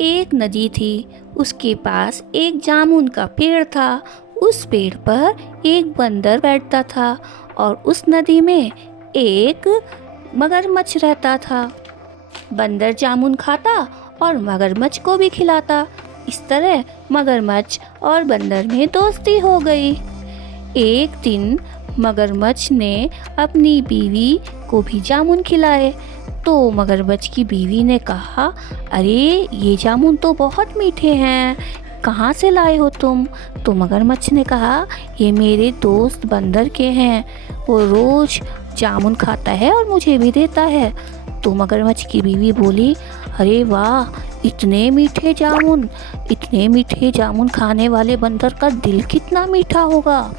एक नदी थी, उसके पास एक जामुन का पेड़ था। उस पेड़ पर एक बंदर बैठता था और उस नदी में एक मगरमच्छ रहता था। बंदर जामुन खाता और मगरमच्छ को भी खिलाता। इस तरह मगरमच्छ और बंदर में दोस्ती हो गई। एक दिन मगरमच्छ ने अपनी बीवी को भी जामुन खिलाए, तो मगरमच्छ की बीवी ने कहा, अरे ये जामुन तो बहुत मीठे हैं, कहाँ से लाए हो तुम? तो मगरमच्छ ने कहा, ये मेरे दोस्त बंदर के हैं, वो रोज़ जामुन खाता है और मुझे भी देता है। तो मगरमच्छ की बीवी बोली, अरे वाह, इतने मीठे जामुन खाने वाले बंदर का दिल कितना मीठा होगा।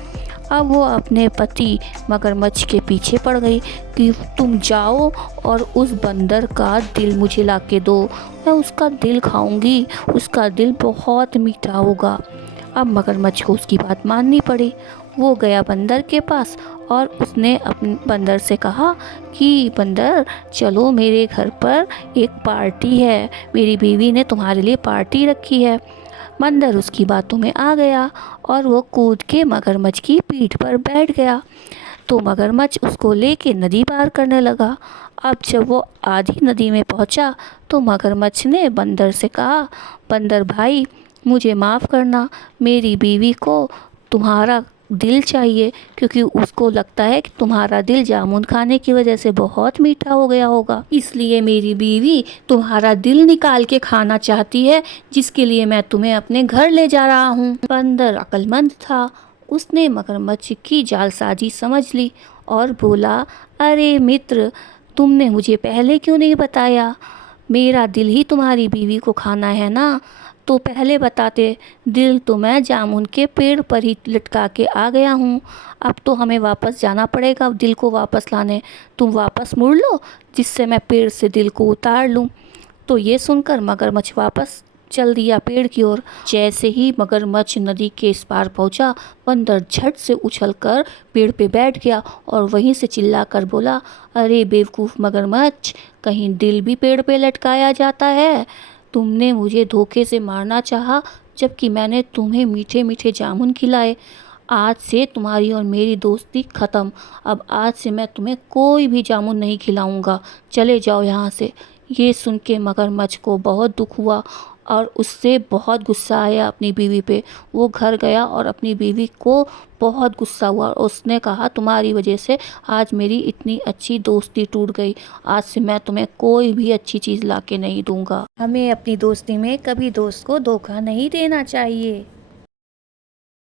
अब वो अपने पति मगरमच्छ के पीछे पड़ गई कि तुम जाओ और उस बंदर का दिल मुझे ला के दो, मैं उसका दिल खाऊंगी, उसका दिल बहुत मीठा होगा। अब मगरमच्छ को उसकी बात माननी पड़ी। वो गया बंदर के पास और उसने अपने बंदर से कहा कि बंदर, चलो मेरे घर पर एक पार्टी है, मेरी बीवी ने तुम्हारे लिए पार्टी रखी है। बंदर उसकी बातों में आ गया और वो कूद के मगरमच्छ की पीठ पर बैठ गया। तो मगरमच्छ उसको लेके नदी पार करने लगा। अब जब वो आधी नदी में पहुंचा तो मगरमच्छ ने बंदर से कहा, बंदर भाई, मुझे माफ़ करना, मेरी बीवी को तुम्हारा दिल चाहिए, क्योंकि उसको लगता है कि तुम्हारा दिल जामुन खाने की वजह से बहुत मीठा हो गया होगा, इसलिए मेरी बीवी तुम्हारा दिल निकाल के खाना चाहती है, जिसके लिए मैं तुम्हें अपने घर ले जा रहा हूँ। बंदर अक्लमंद था, उसने मगरमच्छ की जालसाजी समझ ली और बोला, अरे मित्र, तुमने मुझे पहले क्यों नहीं बताया? मेरा दिल ही तुम्हारी बीवी को खाना है ना, तो पहले बताते। दिल तो मैं जामुन के पेड़ पर ही लटका के आ गया हूँ। अब तो हमें वापस जाना पड़ेगा दिल को वापस लाने। तुम वापस मुड़ लो, जिससे मैं पेड़ से दिल को उतार लूँ। तो ये सुनकर मगरमच्छ वापस चल दिया पेड़ की ओर। जैसे ही मगरमच्छ नदी के इस पार पहुंचा, बंदर झट से उछलकर पेड़ पे बैठ गया और वहीं से चिल्लाकर बोला, अरे बेवकूफ़ मगरमच्छ, कहीं दिल भी पेड़ पे लटकाया जाता है? तुमने मुझे धोखे से मारना चाहा, जबकि मैंने तुम्हें मीठे मीठे जामुन खिलाए। आज से तुम्हारी और मेरी दोस्ती ख़त्म। अब आज से मैं तुम्हें कोई भी जामुन नहीं खिलाऊंगा, चले जाओ यहाँ से। ये सुन के मगरमच्छ को बहुत दुख हुआ और उससे बहुत गुस्सा आया अपनी बीवी पे। वो घर गया और अपनी बीवी को बहुत गुस्सा हुआ और उसने कहा, तुम्हारी वजह से आज मेरी इतनी अच्छी दोस्ती टूट गई। आज से मैं तुम्हें कोई भी अच्छी चीज़ ला के नहीं दूंगा। हमें अपनी दोस्ती में कभी दोस्त को धोखा नहीं देना चाहिए।